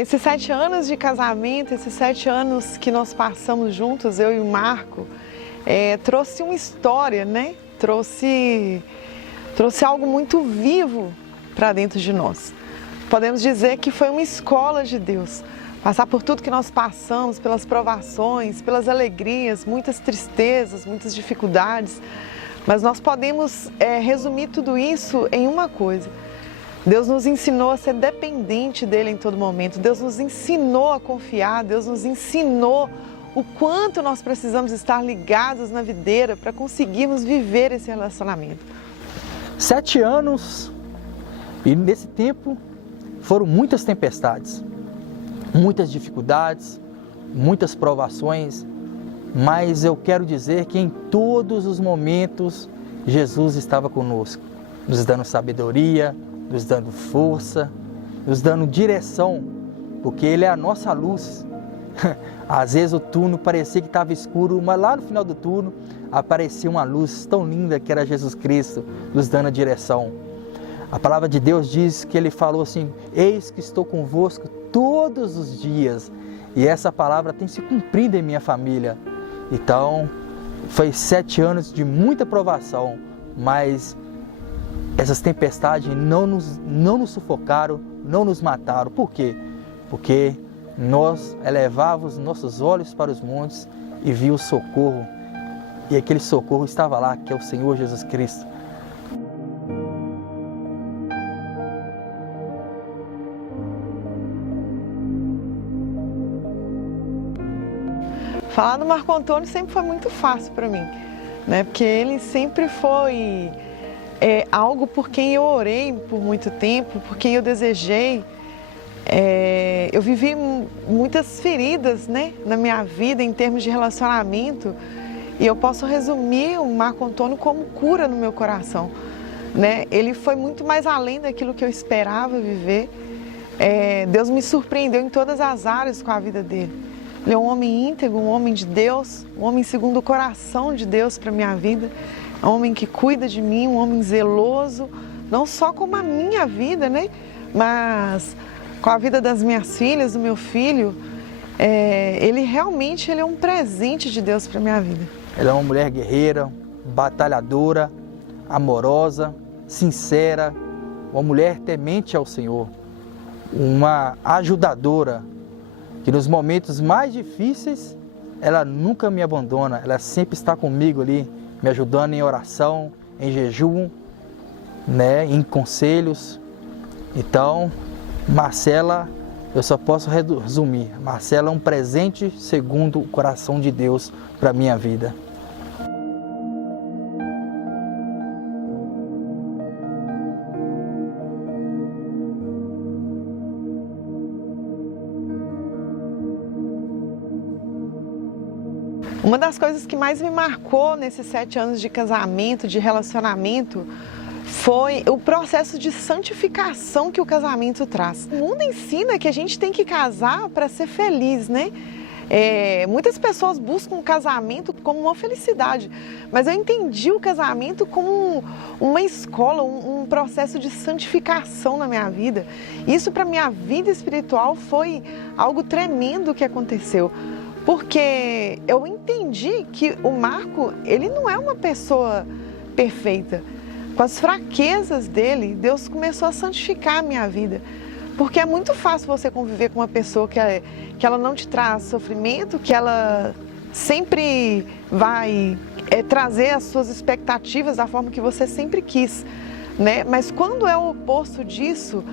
Esses 7 anos de casamento, esses 7 anos que nós passamos juntos, eu e o Marco, trouxe uma história, né? Trouxe algo muito vivo para dentro de nós. Podemos dizer que foi uma escola de Deus. Passar por tudo que nós passamos, pelas provações, pelas alegrias, muitas tristezas, muitas dificuldades. Mas nós podemos resumir tudo isso em uma coisa. Deus nos ensinou a ser dependente dele em todo momento. Deus nos ensinou a confiar. Deus nos ensinou o quanto nós precisamos estar ligados na videira para conseguirmos viver esse relacionamento. 7 anos, e nesse tempo foram muitas tempestades, muitas dificuldades, muitas provações, mas eu quero dizer que em todos os momentos Jesus estava conosco, nos dando sabedoria, nos dando força, nos dando direção, porque Ele é a nossa luz. Às vezes o túnel parecia que estava escuro, mas lá no final do túnel aparecia uma luz tão linda que era Jesus Cristo, nos dando a direção. A palavra de Deus diz que Ele falou assim: eis que estou convosco todos os dias. E essa palavra tem se cumprido em minha família. Então, foi 7 anos de muita provação, mas essas tempestades não nos sufocaram, não nos mataram. Por quê? Porque nós elevávamos nossos olhos para os montes e vimos o socorro. E aquele socorro estava lá, que é o Senhor Jesus Cristo. Falar do Marco Antônio sempre foi muito fácil para mim, né? Porque ele sempre foi algo por quem eu orei por muito tempo, por quem eu desejei. Eu vivi muitas feridas, né, na minha vida em termos de relacionamento, e eu posso resumir o Marco Antônio como cura no meu coração, né? Ele foi muito mais além daquilo que eu esperava viver. Deus me surpreendeu em todas as áreas com a vida dele. Ele é um homem íntegro, um homem de Deus, um homem segundo o coração de Deus para a minha vida. É um homem que cuida de mim, um homem zeloso, não só com a minha vida, né? Mas com a vida das minhas filhas, do meu filho. Ele realmente é um presente de Deus para a minha vida. Ela é uma mulher guerreira, batalhadora, amorosa, sincera, uma mulher temente ao Senhor, uma ajudadora, que nos momentos mais difíceis, ela nunca me abandona, ela sempre está comigo ali, me ajudando em oração, em jejum, né, em conselhos. Então, Marcela, eu só posso resumir, Marcela é um presente segundo o coração de Deus para a minha vida. Uma das coisas que mais me marcou nesses 7 anos de casamento, de relacionamento, foi o processo de santificação que o casamento traz. O mundo ensina que a gente tem que casar para ser feliz, né? Muitas pessoas buscam o casamento como uma felicidade, mas eu entendi o casamento como uma escola, um processo de santificação na minha vida. Isso para minha vida espiritual foi algo tremendo que aconteceu. Porque eu entendi que o Marco, ele não é uma pessoa perfeita. Com as fraquezas dele, Deus começou a santificar a minha vida. Porque é muito fácil você conviver com uma pessoa que ela não te traz sofrimento, que ela sempre vai trazer as suas expectativas da forma que você sempre quis, né? Mas quando é o oposto disso,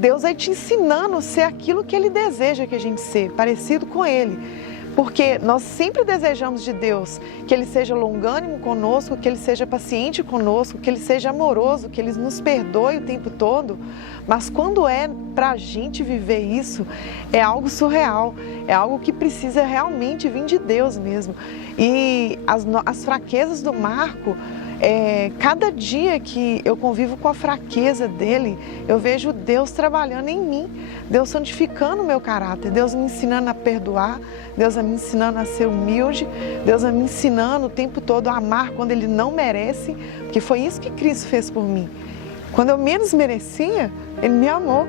Deus vai te ensinando a ser aquilo que Ele deseja que a gente seja, parecido com Ele. Porque nós sempre desejamos de Deus que Ele seja longânimo conosco, que Ele seja paciente conosco, que Ele seja amoroso, que Ele nos perdoe o tempo todo. Mas quando é para a gente viver isso, é algo surreal, é algo que precisa realmente vir de Deus mesmo. E as fraquezas do Marco, cada dia que eu convivo com a fraqueza dele, eu vejo Deus trabalhando em mim, Deus santificando o meu caráter, Deus me ensinando a perdoar, Deus me ensinando a ser humilde, Deus me ensinando o tempo todo a amar quando Ele não merece, porque foi isso que Cristo fez por mim. Quando eu menos merecia, Ele me amou.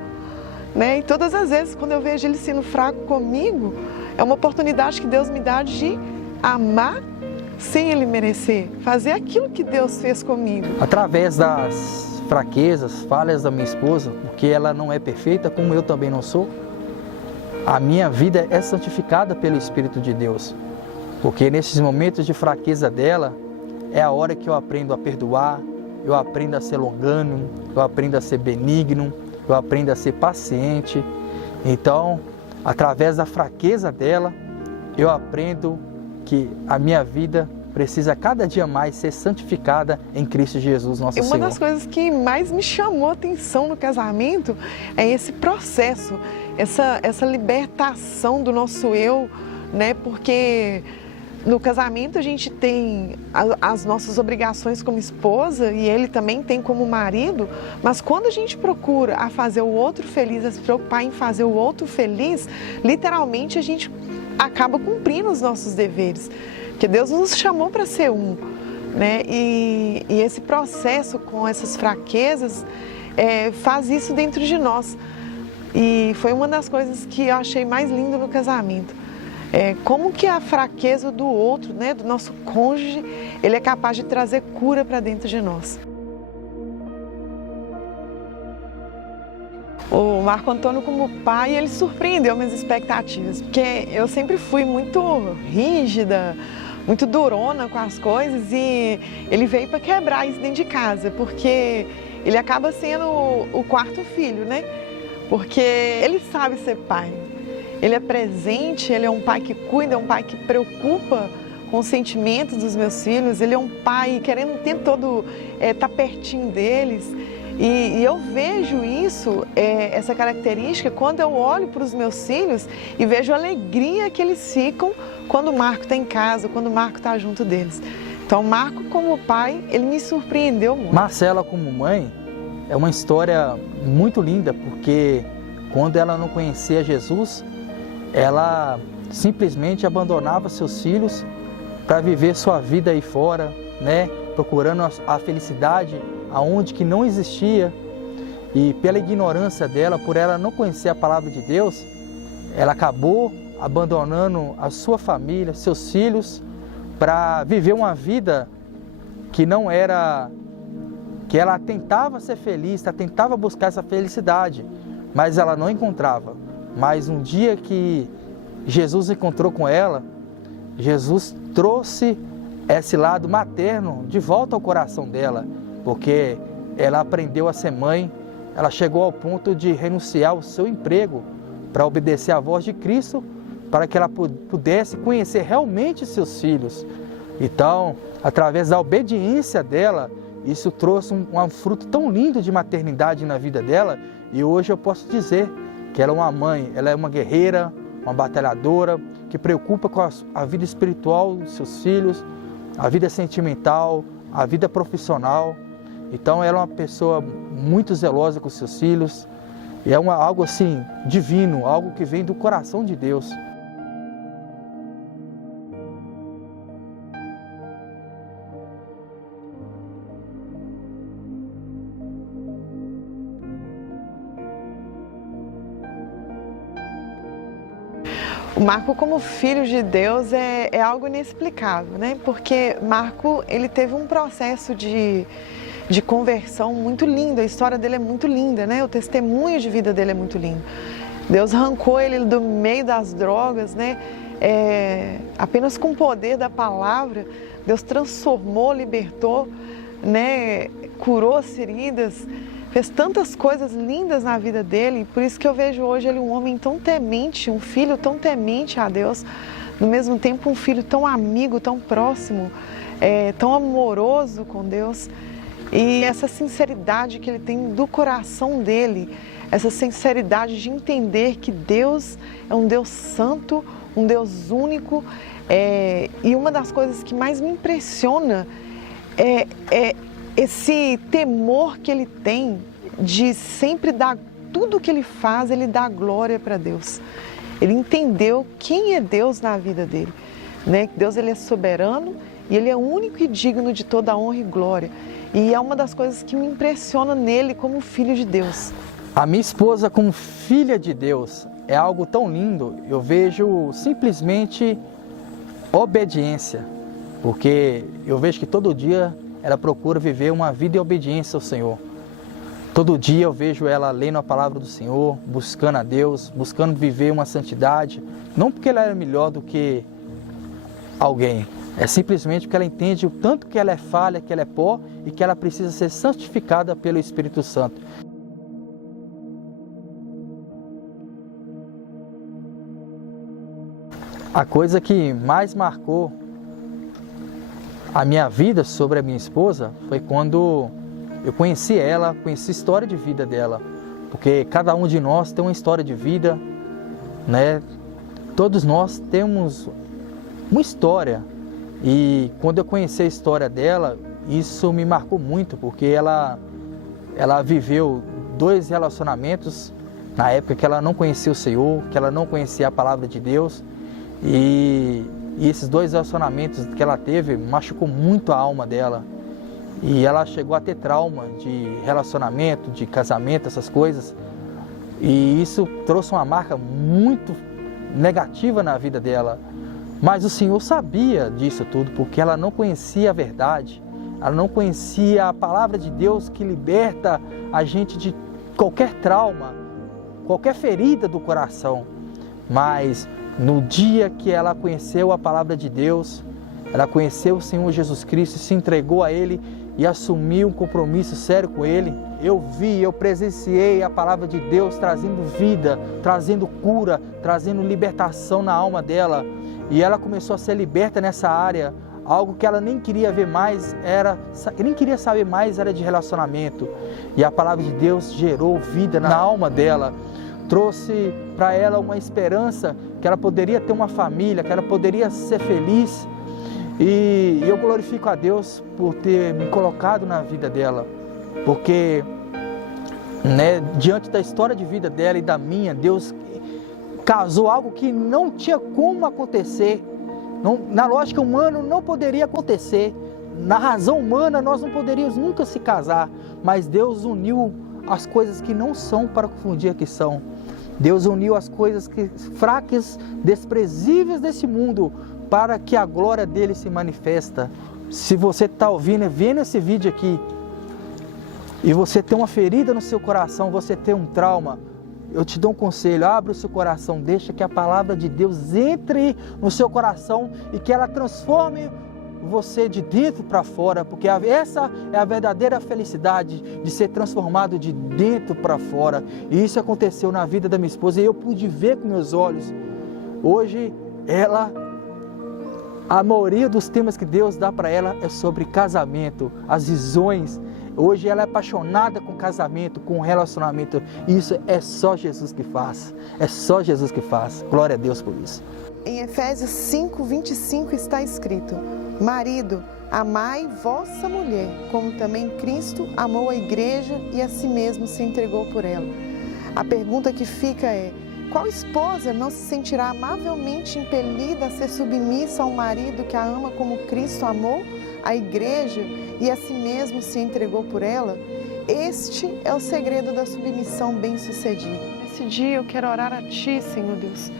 né? E todas as vezes quando eu vejo ele sendo fraco comigo, é uma oportunidade que Deus me dá de amar sem ele merecer, fazer aquilo que Deus fez comigo. Através das fraquezas, falhas da minha esposa, porque ela não é perfeita, como eu também não sou, a minha vida é santificada pelo Espírito de Deus. Porque nesses momentos de fraqueza dela, é a hora que eu aprendo a perdoar, eu aprendo a ser longânimo, eu aprendo a ser benigno, eu aprendo a ser paciente. Então, através da fraqueza dela, eu aprendo que a minha vida precisa cada dia mais ser santificada em Cristo Jesus, nosso Senhor. Uma das coisas que mais me chamou a atenção no casamento é esse processo, essa libertação do nosso eu, né? Porque no casamento a gente tem as nossas obrigações como esposa e ele também tem como marido, mas quando a gente procura a fazer o outro feliz, a se preocupar em fazer o outro feliz, literalmente a gente acaba cumprindo os nossos deveres, porque Deus nos chamou para ser um, né? E esse processo com essas fraquezas faz isso dentro de nós. E foi uma das coisas que eu achei mais lindo no casamento. Como que a fraqueza do outro, né, do nosso cônjuge, ele é capaz de trazer cura para dentro de nós. O Marco Antônio, como pai, ele surpreendeu minhas expectativas, porque eu sempre fui muito rígida, muito durona com as coisas, e ele veio para quebrar isso dentro de casa, porque ele acaba sendo o quarto filho, né? Porque ele sabe ser pai, ele é presente, ele é um pai que cuida, é um pai que preocupa com os sentimentos dos meus filhos, ele é um pai querendo o tempo todo estar pertinho deles. E eu vejo isso, essa característica, quando eu olho para os meus filhos e vejo a alegria que eles ficam quando o Marco está em casa, quando o Marco está junto deles. Então, o Marco, como pai, ele me surpreendeu muito. Marcela, como mãe, é uma história muito linda, porque quando ela não conhecia Jesus, ela simplesmente abandonava seus filhos para viver sua vida aí fora, né? Procurando a felicidade aonde que não existia, e pela ignorância dela, por ela não conhecer a palavra de Deus, ela acabou abandonando a sua família, seus filhos, para viver uma vida que não era, que ela tentava ser feliz, tentava buscar essa felicidade, mas ela não encontrava. Mas um dia que Jesus encontrou com ela, Jesus trouxe esse lado materno de volta ao coração dela, porque ela aprendeu a ser mãe, ela chegou ao ponto de renunciar ao seu emprego para obedecer à voz de Cristo, para que ela pudesse conhecer realmente seus filhos. Então, através da obediência dela, isso trouxe um fruto tão lindo de maternidade na vida dela, e hoje eu posso dizer que ela é uma mãe, ela é uma guerreira, uma batalhadora, que preocupa com a vida espiritual dos seus filhos, a vida sentimental, a vida profissional. Então ela é uma pessoa muito zelosa com seus filhos, e é algo assim divino, algo que vem do coração de Deus. O Marco, como filho de Deus, é algo inexplicável, né? Porque Marco, ele teve um processo de conversão muito lindo, a história dele é muito linda, né? O testemunho de vida dele é muito lindo. Deus arrancou ele do meio das drogas, né? Apenas com o poder da palavra, Deus transformou, libertou, né? Curou as feridas, fez tantas coisas lindas na vida dele, e por isso que eu vejo hoje ele um homem tão temente, um filho tão temente a Deus, no mesmo tempo um filho tão amigo, tão próximo, tão amoroso com Deus. E essa sinceridade que ele tem do coração dele, essa sinceridade de entender que Deus é um Deus santo, um Deus único, e uma das coisas que mais me impressiona é esse temor que ele tem de sempre dar tudo que ele faz, ele dá glória para Deus. Ele entendeu quem é Deus na vida dele, né? Deus, ele é soberano e ele é único e digno de toda a honra e glória. E é uma das coisas que me impressiona nele como filho de Deus. A minha esposa como filha de Deus é algo tão lindo, eu vejo simplesmente obediência, porque eu vejo que todo dia ela procura viver uma vida em obediência ao Senhor. Todo dia eu vejo ela lendo a palavra do Senhor, buscando a Deus, buscando viver uma santidade, não porque ela é melhor do que alguém, é simplesmente porque ela entende o tanto que ela é falha, que ela é pó e que ela precisa ser santificada pelo Espírito Santo. A coisa que mais marcou a minha vida sobre a minha esposa foi quando eu conheci ela, conheci a história de vida dela. Porque cada um de nós tem uma história de vida, né? Todos nós temos uma história. E quando eu conheci a história dela, isso me marcou muito, porque ela viveu 2 relacionamentos na época que ela não conhecia o Senhor, que ela não conhecia a palavra de Deus. E esses 2 relacionamentos que ela teve machucou muito a alma dela. E ela chegou a ter trauma de relacionamento, de casamento, essas coisas. E isso trouxe uma marca muito negativa na vida dela. Mas o Senhor sabia disso tudo, porque ela não conhecia a verdade. Ela não conhecia a palavra de Deus que liberta a gente de qualquer trauma, qualquer ferida do coração. Mas no dia que ela conheceu a palavra de Deus, ela conheceu o Senhor Jesus Cristo, se entregou a Ele e assumiu um compromisso sério com Ele. Eu presenciei a palavra de Deus trazendo vida, trazendo cura, trazendo libertação na alma dela. E ela começou a ser liberta nessa área, algo que ela nem queria ver mais, nem queria saber mais, era de relacionamento. E a palavra de Deus gerou vida na alma dela, trouxe para ela uma esperança que ela poderia ter uma família, que ela poderia ser feliz. E eu glorifico a Deus por ter me colocado na vida dela, porque diante da história de vida dela e da minha, Deus casou algo que não tinha como acontecer, na lógica humana não poderia acontecer, na razão humana nós não poderíamos nunca se casar, mas Deus uniu as coisas que não são para confundir a que são. Deus uniu as coisas fracas, desprezíveis desse mundo, para que a glória dele se manifesta. Se você está vendo esse vídeo aqui, e você tem uma ferida no seu coração, você tem um trauma, eu te dou um conselho: abre o seu coração, deixa que a palavra de Deus entre no seu coração e que ela transforme você de dentro para fora, porque essa é a verdadeira felicidade, de ser transformado de dentro para fora. E isso aconteceu na vida da minha esposa e eu pude ver com meus olhos. Hoje a maioria dos temas que Deus dá para ela é sobre casamento, as visões. Hoje ela é apaixonada com casamento, com relacionamento. Isso é só Jesus que faz. É só Jesus que faz. Glória a Deus por isso. Em Efésios 5:25 está escrito: marido, amai vossa mulher, como também Cristo amou a igreja e a si mesmo se entregou por ela. A pergunta que fica é: qual esposa não se sentirá amavelmente impelida a ser submissa ao marido que a ama como Cristo amou a igreja e a si mesmo se entregou por ela? Este é o segredo da submissão bem-sucedida. Nesse dia eu quero orar a Ti, Senhor Deus,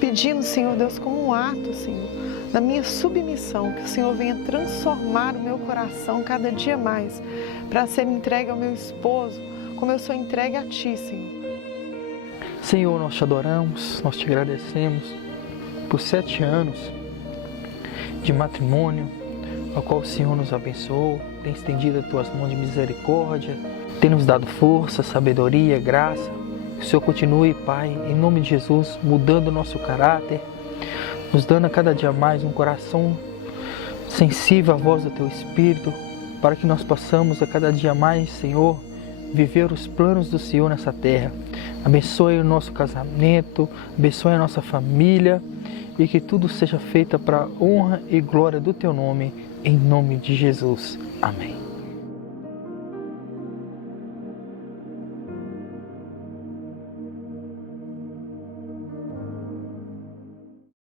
pedindo, Senhor Deus, como um ato, Senhor, da minha submissão, que o Senhor venha transformar o meu coração cada dia mais, para ser entregue ao meu esposo, como eu sou entregue a Ti, Senhor. Senhor, nós te adoramos, nós te agradecemos por 7 anos de matrimônio, ao qual o Senhor nos abençoou, tem estendido as tuas mãos de misericórdia, tem nos dado força, sabedoria, graça. Que o Senhor continue, Pai, em nome de Jesus, mudando o nosso caráter, nos dando a cada dia mais um coração sensível à voz do Teu Espírito, para que nós possamos a cada dia mais, Senhor, viver os planos do Senhor nessa terra. Abençoe o nosso casamento, abençoe a nossa família e que tudo seja feito para a honra e glória do Teu nome, em nome de Jesus. Amém.